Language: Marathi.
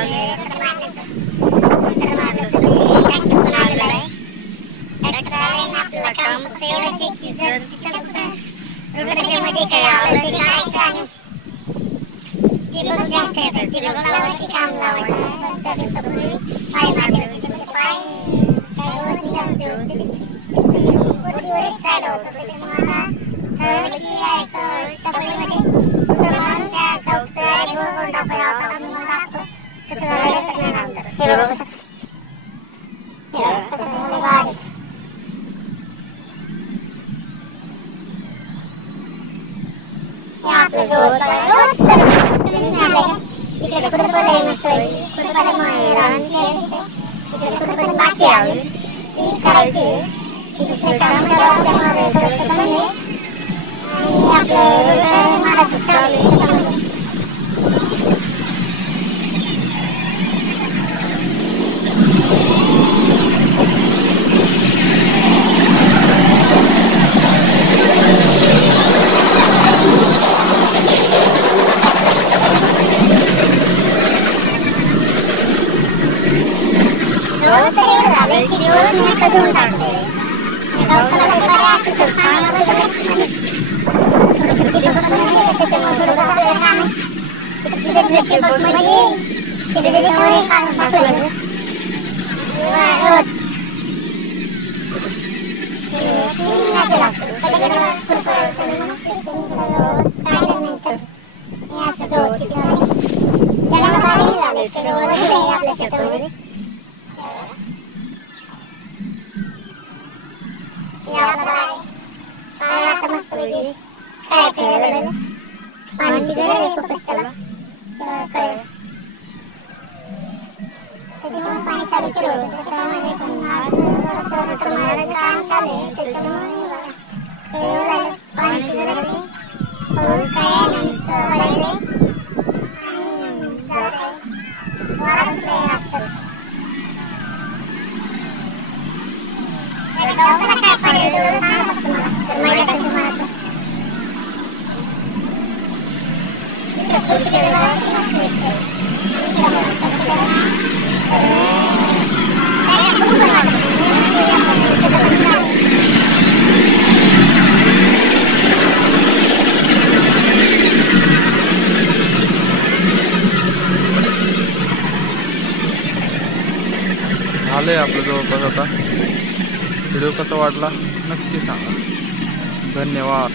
लावले ट्रॅक्टर पण आलेला आहे. ट्रॅक्टर आलाय ना आपल्याला काम फक्त एवढंच आहे की जर तिथं कुठं रोटाच्यामध्ये काय आलं ते काढायचं आणि जे लोक जास्त येतात ते लोक लावायचे काम लावायचं. 5 दिवसापूर्वी पाय मारले होते पाय काय होत नाही जाऊन व्यवस्थित वरतीवरच चालू होतं. त्याच्यामुळे आता ठरवलं की सपळीमध्ये कुठं मारून त्या गवताला गोळ करून टाकूया. आता मी मला दाखवतो कसं झालं त्याच्यानंतर. हे बघू शकता कसं झालं बारीक. आपलं गवत इकडे कुठं आहे मस्त कुठं रान कुठं बाकी आहे ती करायची. दुसरं काम चालू त्यामुळे थोडंसं कमी आहे आणि आपलं रोड मारायचं चालू आहे शेतामध्ये. धुवून टाकले गवताला काही पर्याय असतो तर त्याच्यामुळे थोडं आपल्याला काम तिथे चिपक म्हणजे तिथे त्याच्यावर काढून टाकलं आपल्या शेतामध्ये. आता मस्त पैकी काय कळलं पाण्याची गरज आहे खूपच त्याला कळलं त्याच्यामुळे पाणी चालू केलं होतं शेतामध्ये. पण थोडंसं रोटर मारायचं काम चालू आहे त्याच्यामुळे कळलं पाण्याची गरज आहे. पाऊस काय आहे ना नुसतं पडायला आणि जात आहे वारा सुद्धा असतात. गवताला काय पाहिजे तेवढं सांगा फक्त मला तर महिला कसं म्हणत झालंय आपलं जवळपास. आता व्हिडिओ कसा वाटला नक्की सांगा. धन्यवाद.